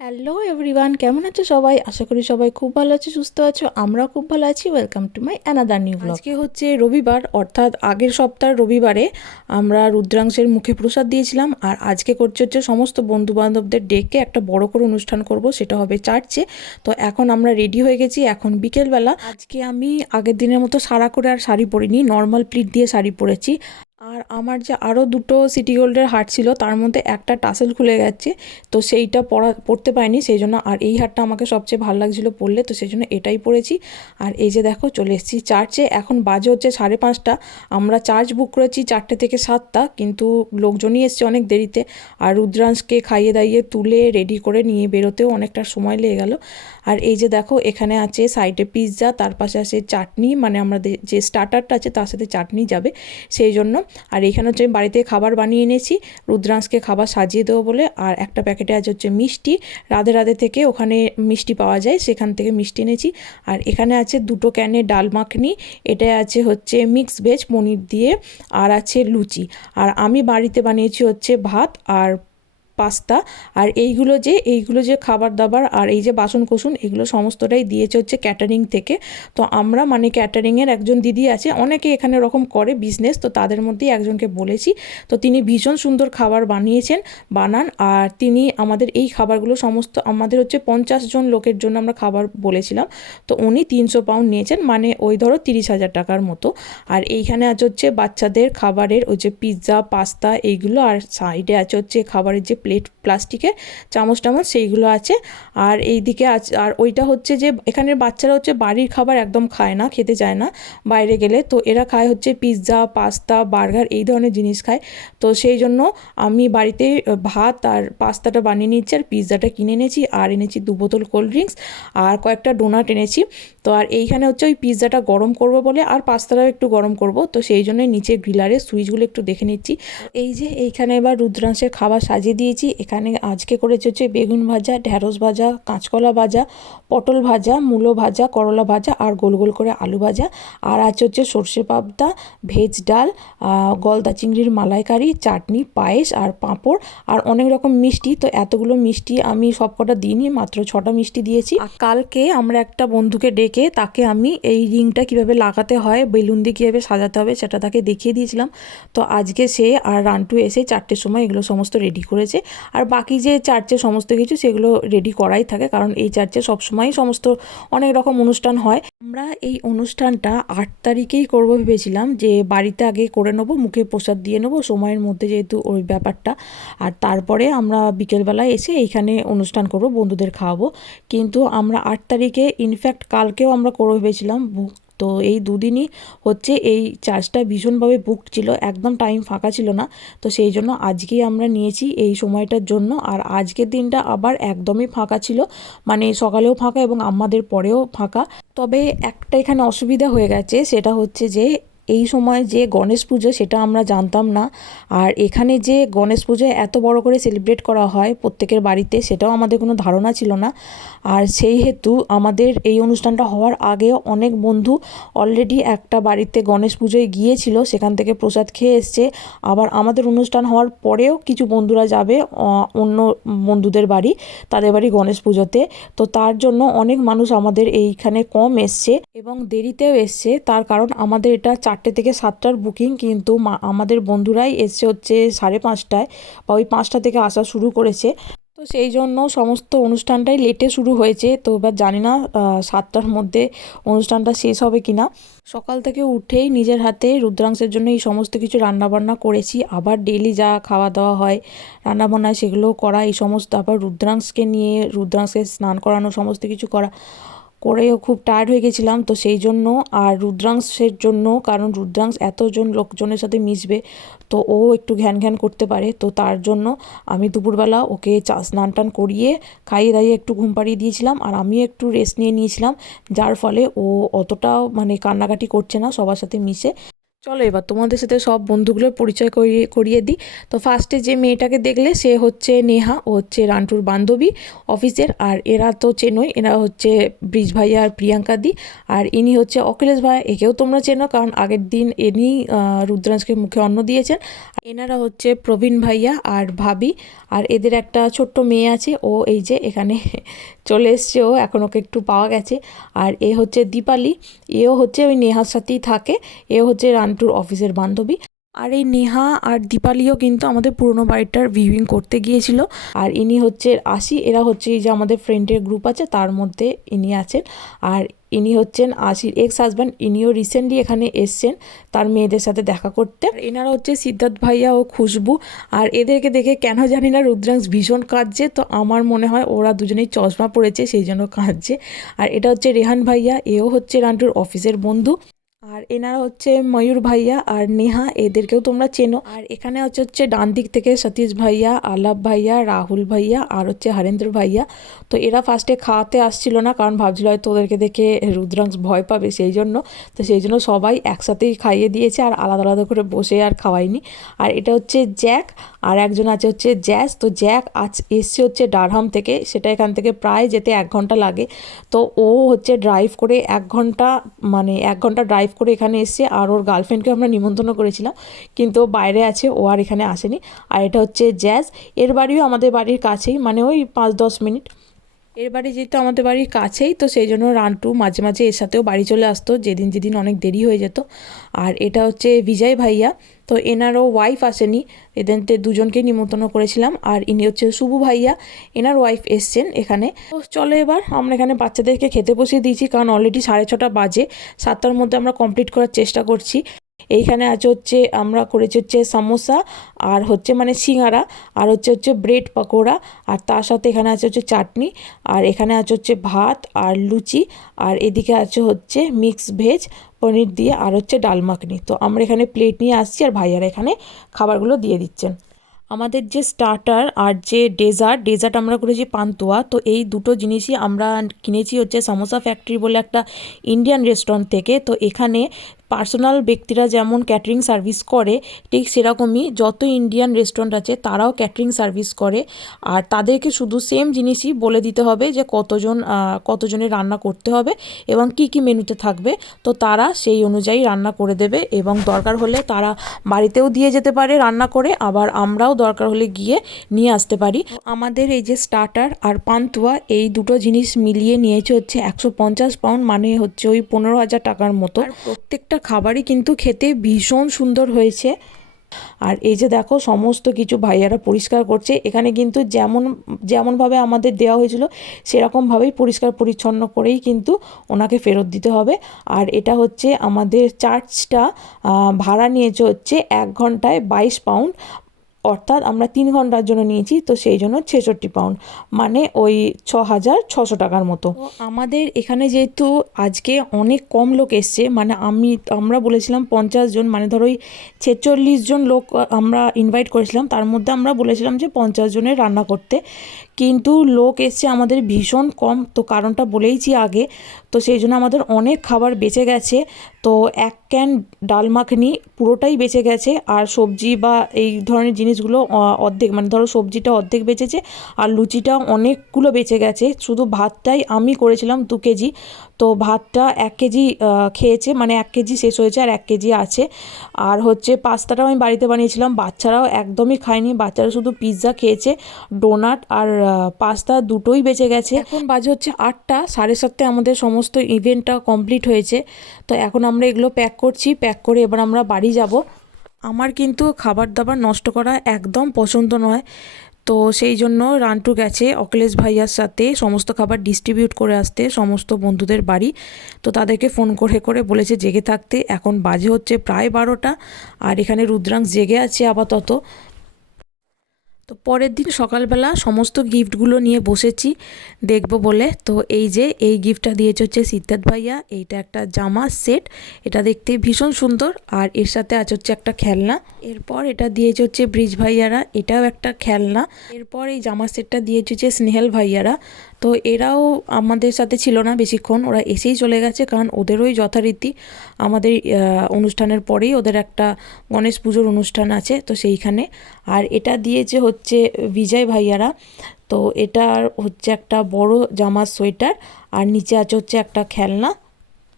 Hello everyone, কেমন আছো সবাই? আশা করি সবাই খুব ভালো আছো, সুস্থ আছো। আমরাও খুব ভালো আছি। Welcome to my another new blog. আজকে হচ্ছে রবিবার, অর্থাৎ আগের সপ্তাহের রবিবারে আমরা রুদ্রাংশের মুখে প্রসাদ দিয়েছিলাম। আর আজকে করছে হচ্ছে সমস্ত বন্ধু বান্ধবদের ডেকে একটা বড় করে অনুষ্ঠান করব, সেটা হবে চার্চে। তো এখন আমরা রেডি হয়ে গেছি, এখন বিকেলবেলা। আজকে আমি আগের দিনের মতো সারা করে আর শাড়ি পরিনি, নর্মাল প্লিট দিয়ে শাড়ি পরেছি। আর আমার যে আরও দুটো সিটি গোল্ডের হার ছিল, তার মধ্যে একটা টাসেল খুলে গেছে, তো সেইটা পরতে পারিনি, সেই জন্য। আর এই হারটা আমাকে সবচেয়ে ভালো লাগছিলো পরলে, তো সেই জন্য এটাই পরেছি। আর এই যে দেখো, চলে এসেছি চার্চে। এখন বাজে হচ্ছে 5:30। আমরা চার্চ বুক করেছি 4টে থেকে 7টা, কিন্তু লোকজনই এসছে অনেক দেরিতে। আর রুদ্রাংশকে খাইয়ে দাইয়ে তুলে রেডি করে নিয়ে বেরোতেও অনেকটা সময় লেগে গেল। আর এই যে দেখো, এখানে আছে সাইডে পিৎজা, তার পাশে আছে চাটনি, মানে আমাদের যে স্টার্টারটা আছে তার সাথে চাটনি যাবে, সেই জন্য। আর এখানে হচ্ছে আমি বাড়িতে খাবার বানিয়ে এনেছি রুদ্রাংশকে খাবার সাজিয়ে দেবো বলে। আর একটা প্যাকেটে আছে হচ্ছে মিষ্টি, রাধে রাধে থেকে ওখানে মিষ্টি পাওয়া যায়, সেখান থেকে মিষ্টি এনেছি। আর এখানে আছে 2টো ক্যানে ডাল মাখনি, এটা আছে হচ্ছে মিক্স ভেজ পনির দিয়ে, আর আছে লুচি। আর আমি বাড়িতে বানিয়েছি হচ্ছে ভাত আর পাস্তা। আর এইগুলো যে খাবার দাবার আর এই যে বাসন কোসন, এগুলো সমস্তটাই দিয়েছে হচ্ছে ক্যাটারিং থেকে। তো আমরা মানে ক্যাটারিংয়ের একজন দিদি আছে, অনেকে এখানে এরকম করে বিজনেস, তো তাদের মধ্যেই একজনকে বলেছি। তো তিনি ভীষণ সুন্দর খাবার বানান। আর তিনি আমাদের এই খাবারগুলো সমস্ত, আমাদের হচ্ছে 50 জন লোকের জন্য আমরা খাবার বলেছিলাম, তো উনি 300 পাউন্ড নিয়েছেন, মানে ওই ধরো 30,000 টাকার মতো। আর এইখানে আছে হচ্ছে বাচ্চাদের খাবারের ওই যে পিৎজা পাস্তা এইগুলো, আর সাইডে আছে হচ্ছে খাবারের যে প্লেট প্লাস্টিকের চামচ সেইগুলো আছে। আর এই দিকে আছে, আর ওইটা হচ্ছে যে এখানের বাচ্চারা হচ্ছে বাড়ির খাবার একদম খায় না, খেতে চায় না বাইরে গেলে, তো এরা খায় হচ্ছে পিৎজা পাস্তা বার্গার এই ধরনের জিনিস খায়। তো সেই জন্য আমি বাড়িতে ভাত আর পাস্তাটা বানিয়ে নিচ্ছি, আর পিৎজাটা কিনে এনেছি, আর এনেছি 2 বোতল কোল্ড ড্রিঙ্কস, আর কয়েকটা ডোনাট এনেছি। তো আর এইখানে হচ্ছে ওই পিৎজাটা গরম করব বলে, আর পাস্তাটাও একটু গরম করব, তো সেই জন্যই নিচে গ্রিলারের সুইচগুলো একটু দেখে নিচ্ছি। এই যে এইখানে এবার রুদ্রাংশের খাবার সাজিয়ে দিয়েছি। এখানে আজকে করেছে হচ্ছে বেগুন ভাজা, ঢ্যাঁড়স ভাজা, কাঁচকলা ভাজা, পটল ভাজা, মূলো ভাজা, করলা ভাজা, আর গোল গোল করে আলু ভাজা। আর আছে হচ্ছে সর্ষে পাবদা, ভেজ ডাল, গলদা চিংড়ির মালাইকারি, চাটনি, পায়েস, আর পাঁপড়, আর অনেক রকম মিষ্টি। তো এতগুলো মিষ্টি আমি সবকটা দিইনি, মাত্র 6টা মিষ্টি দিয়েছি। আর কালকে আমরা একটা বন্ধুকে ডেকে তাকে আমি এই রিংটা কিভাবে লাগাতে হয়, বেলুন দিয়ে কীভাবে সাজাতে হবে সেটা তাকে দেখিয়ে দিয়েছিলাম। তো আজকে সে আর রান্টু এসে 4টের সময় এগুলো সমস্ত রেডি করেছে। আর বাকি যে চার্চে সমস্ত কিছু সেগুলো রেডি করাই থাকে, কারণ এই চার্চে সবসময়ই সমস্ত অনেক রকম অনুষ্ঠান হয়। আমরা এই অনুষ্ঠানটা 8 তারিখেই করবো ভেবেছিলাম, যে বাড়িতে আগে করে নেবো, মুখে প্রসাদ দিয়ে নেবো সময়ের মধ্যে, যেহেতু ওই ব্যাপারটা। আর তারপরে আমরা বিকেলবেলায় এসে এইখানে অনুষ্ঠান করবো, বন্ধুদের খাওয়াবো। কিন্তু আমরা 8 তারিখে, ইনফ্যাক্ট কালকেও আমরা করবো ভেবেছিলাম। তো এই দুদিনই হচ্ছে এই চার্জটা ভীষণভাবে বুকড ছিল, একদম টাইম ফাঁকা ছিল না। তো সেই জন্য আজকেই আমরা নিয়েছি এই সময়টার জন্য। আর আজকের দিনটা আবার একদমই ফাঁকা ছিল, মানে সকালেও ফাঁকা এবং আমাদের পরেও ফাঁকা। তবে একটা এখানে অসুবিধা হয়ে গেছে, সেটা হচ্ছে যে এই সময় যে গণেশ পুজো সেটা আমরা জানতাম না। আর এখানে যে গণেশ পুজো এত বড় করে সেলিব্রেট করা হয় প্রত্যেকের বাড়িতে, সেটাও আমাদের কোনো ধারণা ছিল না। আর সেই হেতু আমাদের এই অনুষ্ঠানটা হওয়ার আগে অনেক বন্ধু অলরেডি একটা বাড়িতে গণেশ পুজোয় গিয়েছিল, সেখান থেকে প্রসাদ খেয়ে এসছে। আবার আমাদের অনুষ্ঠান হওয়ার পরেও কিছু বন্ধুরা যাবে অন্য বন্ধুদের বাড়ি, তাদের বাড়ি গণেশ পুজোতে। তো তার জন্য অনেক মানুষ আমাদের এইখানে কম এসছে এবং দেরিতেও এসছে। তার কারণ আমাদের এটা 4টে থেকে 7টার বুকিং, কিন্তু আমাদের বন্ধুরাই এসছে হচ্ছে 5:30টায়, বা ওই 5টা থেকে আসা শুরু করেছে। তো সেই জন্য সমস্ত অনুষ্ঠানটাই লেটে শুরু হয়েছে। তো এবার জানি না 7টার মধ্যে অনুষ্ঠানটা শেষ হবে কি না। সকাল থেকে উঠেই নিজের হাতে রুদ্রাংশের জন্য এই সমস্ত কিছু রান্নাবান্না করেছি, আবার ডেইলি যা খাওয়া দাওয়া হয় রান্নাবান্না সেগুলোও করা, এই সমস্ত। আবার রুদ্রাংশকে নিয়ে রুদ্রাংশকে স্নান করানো, সমস্ত কিছু করেও খুব টায়ার্ড হয়ে গেছিলাম। তো সেই জন্য, আর রুদ্রাংশের জন্য, কারণ রুদ্রাংশ এতজন লোকজনের সাথে মিশবে, তো ও একটু ঘ্যান ঘ্যান করতে পারে। তো তার জন্য আমি দুপুরবেলা ওকে স্নান টান করিয়ে খাইয়ে দাইয়ে একটু ঘুম পাড়িয়ে দিয়েছিলাম, আর আমি একটু রেস্ট নিয়ে নিয়েছিলাম, যার ফলে ও অতটাও মানে কান্নাকাটি করছে না, সবার সাথে মিশে চলো এবার তোমাদের সাথে সব বন্ধুগুলোর পরিচয় করিয়ে দিই। তো ফার্স্টে যে মেয়েটাকে দেখলে সে হচ্ছে নেহা, ও হচ্ছে রান্টুর বান্ধবী অফিসের। আর এরা তো চেনোই, এরা হচ্ছে ব্রিজ ভাইয়া আর প্রিয়াঙ্কা দি। আর ইনি হচ্ছে অখিলেশ ভাইয়া, একেও তোমরা চেনো কারণ আগের দিন ইনি রুদ্রাংশকে মুখে অন্ন দিয়েছেন। এনারা হচ্ছে প্রবীণ ভাইয়া আর ভাবি। আর এদের একটা ছোট্ট মেয়ে আছে, ও এই যে এখানে চলে এসছে, ও এখন ওকে একটু পাওয়া গেছে। আর এ হচ্ছে দীপালি, এও হচ্ছে ওই নেহার সাথেই থাকে, এও হচ্ছে রান্টুর অফিসের বান্ধবী। আর এই নেহা আর দীপালিও কিন্তু আমাদের পুরনো বাড়িটার ভিউইং করতে গিয়েছিল। আর ইনি হচ্ছে আশি, এরা হচ্ছে এই যে আমাদের ফ্রেন্ডের গ্রুপ আছে তার মধ্যে ইনি আছেন। আর ইনি হচ্ছেন আশির এক্স হাজব্যান্ড, ইনিও রিসেন্টলি এখানে এসছেন তার মেয়েদের সাথে দেখা করতে। আর এনারা হচ্ছে সিদ্ধার্থ ভাইয়া ও খুশবু। আর এদেরকে দেখে কেন জানি না রুদ্রাংশ ভীষণ কাঁদছে, তো আমার মনে হয় ওরা দুজনেই চশমা পড়েছে সেই জন্য কাঁদছে। আর এটা হচ্ছে রেহান ভাইয়া, এও হচ্ছে রান্টুর অফিসের বন্ধু। আর এনারা হচ্ছে ময়ূর ভাইয়া আর নেহা, এদেরকেও তোমরা চেনো। আর এখানে হচ্ছে ডান দিক থেকে সতীশ ভাইয়া, আলাপ ভাইয়া, রাহুল ভাইয়া আর হচ্ছে হরেন্দ্র ভাইয়া। তো এরা ফার্স্টে খাওয়াতে আসছিল না কারণ ভাবছিল হয়তো ওদেরকে দেখে রুদ্রাংশ ভয় পাবে সেই জন্য। তো সেই জন্য সবাই একসাথেই খাইয়ে দিয়েছে আর আলাদা আলাদা করে বসে আর খাওয়ায়নি। আর এটা হচ্ছে জ্যাক, আর একজন আছে হচ্ছে জ্যাস। তো জ্যাক আজ এসছে হচ্ছে ডারহাম থেকে, সেটা এখান থেকে প্রায় যেতে 1 ঘন্টা লাগে। তো ও হচ্ছে ড্রাইভ করে 1 ঘন্টা, মানে 1 ঘন্টা ড্রাইভ করে এখানে এসছে। আর ওর গার্লফ্রেন্ডকে আমরা নিমন্ত্রণ করেছিলাম কিন্তু ও বাইরে আছে, ও আর এখানে আসেনি। আর এটা হচ্ছে জ্যাজ, এর বাড়িও আমাদের বাড়ির কাছেই, মানে ওই 5-10 মিনিট। এর বাড়ি যেহেতু আমাদের বাড়ির কাছেই, তো সেই জন্য রান্টু মাঝে মাঝে এর সাথেও বাড়ি চলে আসতো যেদিন যেদিন অনেক দেরি হয়ে যেত। আর এটা হচ্ছে বিজয় ভাইয়া, তো এনারও ওয়াইফ আসেনি, এদের দুজনকেই নিমন্ত্রণ করেছিলাম। আর ইনি হচ্ছে শুভু ভাইয়া, এনার ওয়াইফ এসছেন এখানে। তো চলো এবার আমরা এখানে বাচ্চাদেরকে খেতে বসিয়ে দিয়েছি কারণ অলরেডি 6:30 বাজে, 7টার মধ্যে আমরা কমপ্লিট করার চেষ্টা করছি। এইখানে আছে হচ্ছে আমরা করেছি হচ্ছে সামোসা আর হচ্ছে মানে সিঙ্গারা, আর হচ্ছে ব্রেড পকোড়া, আর তার সাথে এখানে আছে হচ্ছে চাটনি, আর এখানে আছে হচ্ছে ভাত আর লুচি, আর এদিকে আছে হচ্ছে মিক্স ভেজ পনির দিয়ে, আর হচ্ছে ডাল মাখনি। তো আমরা এখানে প্লেট নিয়ে আসছি আর ভাইয়ারা এখানে খাবারগুলো দিয়ে দিচ্ছেন। আমাদের যে স্টার্টার আর যে ডেজার্ট আমরা করেছি পান্তুয়া। তো এই দুটো জিনিসই আমরা কিনেছি হচ্ছে সামোসা ফ্যাক্টরি বলে একটা ইন্ডিয়ান রেস্টুরেন্ট থেকে। তো এখানে পার্সোনাল ব্যক্তিরা যেমন ক্যাটারিং সার্ভিস করে, ঠিক সেরকমই যত ইন্ডিয়ান রেস্টুরেন্ট আছে তারাও ক্যাটারিং সার্ভিস করে। আর তাদেরকে শুধু সেম জিনিসই বলে দিতে হবে যে কতজনের রান্না করতে হবে এবং কি কি মেনুতে থাকবে। তো তারা সেই অনুযায়ী রান্না করে দেবে এবং দরকার হলে তারা বাড়িতেও দিয়ে যেতে পারে রান্না করে, আবার আমরাও দরকার হলে গিয়ে নিয়ে আসতে পারি। আমাদের এই যে স্টার্টার আর পান্তুয়া এই দুটো জিনিস মিলিয়ে নিয়েছে হচ্ছে 150 পাউন্ড, মানে হচ্ছে ওই 15,000 টাকার মতো। আর প্রত্যেকটা খাবারই কিন্তু খেতে ভীষণ সুন্দর হয়েছে। আর এই যে দেখো সমস্ত কিছু ভাইয়ারা পরিষ্কার করছে এখানে, কিন্তু যেমনভাবে আমাদের দেওয়া হয়েছিল সেরকমভাবেই পরিষ্কার পরিচ্ছন্ন করেই কিন্তু ওনাকে ফেরত দিতে হবে। আর এটা হচ্ছে আমাদের চার্জটা ভাড়া নিয়েছে হচ্ছে 1 ঘন্টায় 22 পাউন্ড, অর্থাৎ আমরা 3 ঘন্টার জন্য নিয়েছি, তো সেই জন্য 66 পাউন্ড, মানে ওই 6,600 টাকার মতো। তো আমাদের এখানে যেহেতু আজকে অনেক কম লোক এসছে, মানে আমরা বলেছিলাম 50 জন, মানে ধরো ওই 46 জন লোক আমরা ইনভাইট করেছিলাম, তার মধ্যে আমরা বলেছিলাম যে 50 জনের রান্না করতে, কিন্তু লোক এসছে আমাদের ভীষণ কম। তো কারণটা বলেইছি আগে, তো সেই জন্য আমাদের অনেক খাবার বেঁচে গেছে। তো 1 ক্যান ডাল মাখনি পুরোটাই বেঁচে গেছে, আর সবজি বা এই ধরনের জিনিসগুলো অর্ধেক, মানে ধরো সবজিটা অর্ধেক বেঁচেছে আর লুচিটা অনেকগুলো বেঁচে গেছে। শুধু ভাতটাই আমি করেছিলাম 2 কেজি, তো ভাতটা 1 কেজি খেয়েছে, মানে 1 কেজি শেষ হয়েছে আর 1 কেজি আছে। আর হচ্ছে পাস্তাটাও আমি বাড়িতে বানিয়েছিলাম, বাচ্চারাও একদমই খায়নি, বাচ্চারা শুধু পিৎজা খেয়েছে, ডোনাট আর পাস্তা দুটোই বেঁচে গেছে। এখন বাজে হচ্ছে 8টা, 7:30 আমাদের সমস্ত ইভেন্টটা কমপ্লিট হয়েছে। তো এখন আমরা এগুলো প্যাক করছি, প্যাক করে এবার আমরা বাড়ি যাব। আমার কিন্তু খাবার দাবার নষ্ট করা একদম পছন্দ নয়, তো সেই জন্য রান্টু গেছে অখিলেশ ভাইয়ার সাথে সমস্ত খাবার ডিস্ট্রিবিউট করে আসতে সমস্ত বন্ধুদের বাড়ি। তো তাদেরকে ফোন করে করে বলেছে জেগে থাকতে। এখন বাজে হচ্ছে প্রায় 12টা, আর এখানে রুদ্রাংশ জেগে আছে আপাতত। তো পরের দিন সকালবেলা সমস্ত গিফটগুলো নিয়ে বসেছি দেখব বলে। তো এই যে এই গিফটটা দিয়েছে হচ্ছে সিদ্ধার্থ ভাইয়া, এইটা একটা জামা সেট, এটা দেখতে ভীষণ সুন্দর, আর এর সাথে আছে হচ্ছে একটা খেলনা। এরপর এটা দিয়েছে হচ্ছে ব্রিজ ভাইয়ারা, এটাও একটা খেলনা। এরপর এই জামা সেটটা দিয়েছে হচ্ছে স্নেহাল ভাইয়ারা, তো এরাও আমাদের সাথে ছিল না বেশিক্ষণ, ওরা এসেই চলে গেছে, কারণ ওদেরই যথারীতি আমাদের অনুষ্ঠানের পরেই ওদের একটা গণেশ পুজোর অনুষ্ঠান আছে, তো সেইখানে। আর এটা দিয়েছে হচ্ছে বিজয় ভাইয়ারা। তো এটার হচ্ছে একটা বড় জামার সোয়েটার, আর নিচে আছে হচ্ছে একটা খেলনা।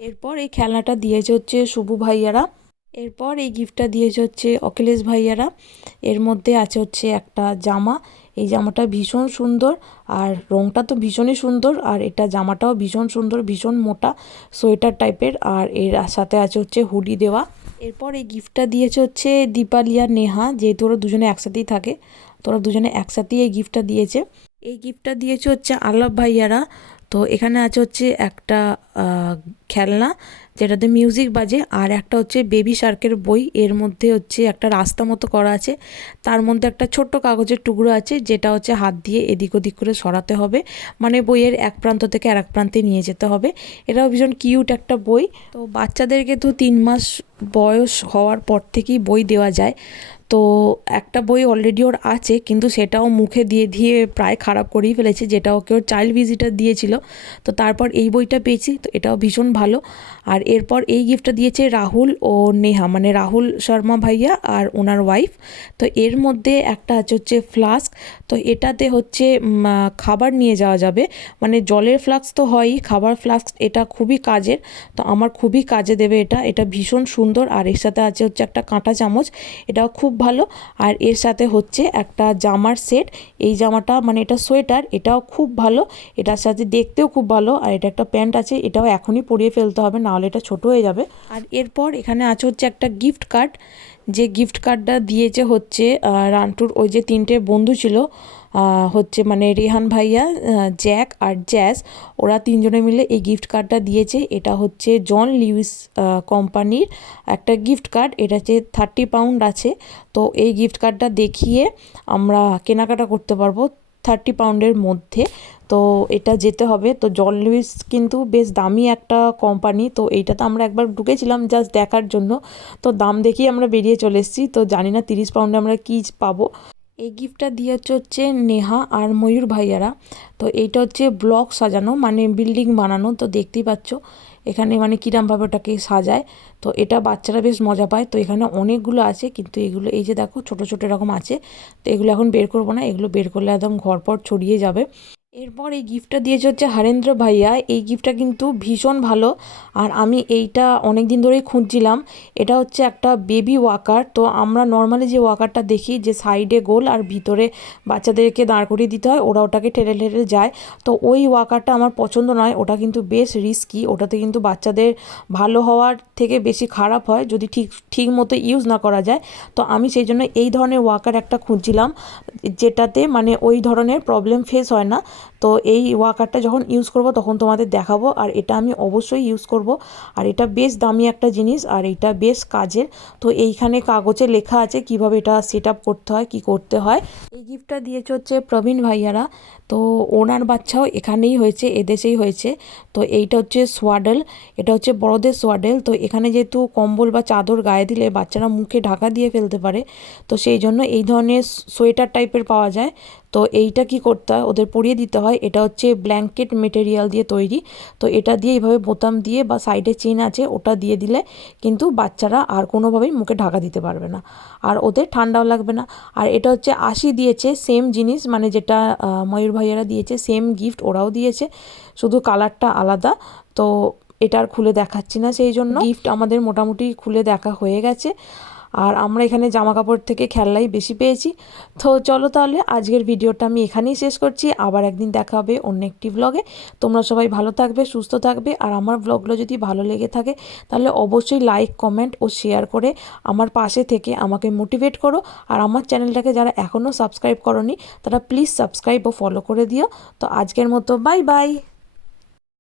এরপর এই খেলনাটা দিয়েছে হচ্ছে শুভু ভাইয়ারা। এরপর এই গিফটটা দিয়েছে হচ্ছে অখিলেশ ভাইয়ারা। এর মধ্যে আছে হচ্ছে একটা জামা। এই জামাটা ভীষণ সুন্দর, আর রঙটা তো ভীষণই সুন্দর, আর এটা জামাটাও ভীষণ সুন্দর, ভীষণ মোটা সোয়েটার টাইপের, আর এর সাথে আছে হচ্ছে হুডি দেওয়া। এরপর এই গিফটটা দিয়েছে হচ্ছে দীপালি আর নেহা, যেহেতু ওরা দুজনে একসাথেই থাকে, তো ওরা দুজনে একসাথেই এই গিফটটা দিয়েছে। এই গিফটটা দিয়েছে হচ্ছে আলাপ ভাইয়ারা। তো এখানে আছে হচ্ছে একটা খেলনা যেটাতে মিউজিক বাজে, আর একটা হচ্ছে বেবি শার্কের বই। এর মধ্যে হচ্ছে একটা রাস্তা মতো করা আছে, তার মধ্যে একটা ছোট্ট কাগজের টুকরো আছে, যেটা হচ্ছে হাত দিয়ে এদিক ওদিক করে সরাতে হবে, মানে বইয়ের এক প্রান্ত থেকে আর এক প্রান্তে নিয়ে যেতে হবে। এটাও ভীষণ কিউট একটা বই। তো বাচ্চাদেরকে তো 3 মাস বয়স হওয়ার পর থেকেই বই দেওয়া যায়। তো একটা বই অলরেডি ওর আছে, কিন্তু সেটাও মুখে দিয়ে দিয়ে প্রায় খারাপ করেই ফেলেছে, যেটা ওকে ওর চাইল্ড ভিজিটার দিয়েছিল। তো তারপর এই বইটা পেয়েছি, তো এটাও ভীষণ ভালো। আর এরপর এই গিফটটা দিয়েছে রাহুল ও নেহা, মানে রাহুল শর্মা ভাইয়া আর ওনার ওয়াইফ। তো এর মধ্যে একটা আছে হচ্ছে ফ্লাস্ক। তো এটাতে হচ্ছে খাবার নিয়ে যাওয়া যাবে, মানে জলের ফ্লাস্ক তো হয়ই, খাবার ফ্লাস্ক এটা খুবই কাজের। তো আমার খুবই কাজে দেবে এটা, এটা ভীষণ সুন্দর। আর এর সাথে আছে হচ্ছে একটা কাঁটা চামচ, এটাও খুব ভালো। আর এর সাথে হচ্ছে একটা জামার সেট। এই জামাটা মানে এটা সোয়েটার, এটাও খুব ভালো, এটার সাথে দেখতেও খুব ভালো। আর এটা একটা প্যান্ট আছে, এটাও এখনই পরিয়ে ফেলতে হবে, নাহলে এটা ছোট হয়ে যাবে। আর এরপর এখানে আছে হচ্ছে একটা গিফট কার্ড, যে গিফট কার্ডটা দিয়েছে হচ্ছে রান্টুর ওই যে 3টে বন্ধু ছিল, হচ্ছে মানে রেহান ভাইয়া, জ্যাক আর জ্যাজ, ওরা 3জনে মিলে এই গিফট কার্ডটা দিয়েছে। এটা হচ্ছে জন লিউইস কোম্পানির একটা গিফট কার্ড, এটা হচ্ছে 30 পাউন্ড আছে। তো এই গিফট কার্ডটা দেখিয়ে আমরা কেনাকাটা করতে পারবো 30 পাউন্ডের মধ্যে। তো এটা যেতে হবে। তো জন লুইস কিন্তু বেশ দামি একটা কোম্পানি, তো এইটাতে আমরা একবার ঢুকেছিলাম জাস্ট দেখার জন্য, তো দাম দেখেই আমরা বেরিয়ে চলে এসেছি। তো জানি না 30 পাউন্ডে আমরা কী পাবো। এই গিফটটা দিয়েছে হচ্ছে নেহা আর ময়ূর ভাইয়ারা। তো এইটা হচ্ছে ব্লক সাজানো, মানে বিল্ডিং বানানো। তো দেখতেই পাচ্ছ এখানে মানে কীরমভাবে ওটাকে সাজায়। তো এটা বাচ্চারা বেশ মজা পায়। তো এখানে অনেকগুলো আছে, কিন্তু এগুলো এই যে দেখো ছোটো ছোটো এরকম আছে। তো এগুলো এখন বের করবো না, এগুলো বের করলে একদম ঘরপর ছড়িয়ে যাবে। এরপর এই গিফটটা দিয়েছে হচ্ছে হরেন্দ্র ভাইয়া। এই গিফটটা কিন্তু ভীষণ ভালো, আর আমি এইটা অনেক দিন ধরেই খুঁজছিলাম। এটা হচ্ছে একটা বেবি ওয়াকার। তো আমরা নর্মালি যে ওয়াকারটা দেখি, যে সাইডে গোল আর ভিতরে বাচ্চাদেরকে দাঁড় করিয়ে দিতে হয়, ওরা ওটাকে ঠেলে ঠেলে যায়। তো ওই ওয়াকারটা আমার পছন্দ নয়, ওটা কিন্তু বেশ রিস্কি, ওটাতে কিন্তু বাচ্চাদের ভালো হওয়ার থেকে বেশি খারাপ হয় যদি ঠিক মতো ইউজ না করা যায়। তো আমি সেই জন্য এই ধরনের ওয়াকার একটা খুঁজছিলাম, যেটাতে মানে ওই ধরনের প্রবলেম ফেস হয় না। তো এই ওয়াকারটা যখন ইউজ করব তখন তোমাদের দেখাবো, আর এটা আমি অবশ্যই ইউজ করব। আর এটা বেশ দামি একটা জিনিস, আর এটা বেশ কাজের। তো এইখানে কাগজে লেখা আছে কিভাবে এটা সেট আপ করতে হয়, কি করতে হয়। এই গিফটটা দিয়েছে হচ্ছে প্রবীণ ভাইয়ারা। তো ওনার বাচ্চাও এখানেই হয়েছে, এদেশেই হয়েছে। তো এইটা হচ্ছে সোয়াডেল, এটা হচ্ছে বড়দের সোয়াডেল। তো এখানে যেহেতু কম্বল বা চাদর গায়ে দিলে বাচ্চারা মুখে ঢাকা দিয়ে ফেলতে পারে, তো সেই জন্য এই ধরনের সোয়েটার টাইপের পাওয়া যায়। তো এইটা কি করতে হয়, ওদের পরিয়ে দিতে হয়। এটা হচ্ছে ব্ল্যাঙ্কেট মেটেরিয়াল দিয়ে তৈরি। তো এটা দিয়ে এইভাবে বোতাম দিয়ে বা সাইডে চেন আছে, ওটা দিয়ে দিলে কিন্তু বাচ্চারা আর কোনোভাবেই মুখে ঢাকা দিতে পারবে না, আর ওদের ঠান্ডাও লাগবে না। আর এটা হচ্ছে 80 দিয়েছে, সেম জিনিস, মানে যেটা ময়ূর ভাইয়ারা দিয়েছে সেম গিফট ওরাও দিয়েছে, শুধু কালারটা আলাদা। তো এটা আর খুলে দেখাচ্ছি না, সেই জন্য গিফট আমাদের মোটামুটি খুলে দেখা হয়ে গেছে। আর আমরা এখানে জামা কাপড় থেকে খেলনাই বেশি পেয়েছি। তো চলো তাহলে আজকের ভিডিওটা আমি এখানেই শেষ করছি, আবার একদিন দেখা হবে অন্য একটি ব্লগে। তোমরা সবাই ভালো থাকবে, সুস্থ থাকবে। আর আমার ব্লগগুলো যদি ভালো লেগে থাকে তাহলে অবশ্যই লাইক, কমেন্ট ও শেয়ার করে আমার পাশে থেকে আমাকে মোটিভেট করো। আর আমার চ্যানেলটাকে যারা এখনও সাবস্ক্রাইব করোনি তারা প্লিজ সাবস্ক্রাইব ও ফলো করে দিও। তো আজকের মতো বাই বাই।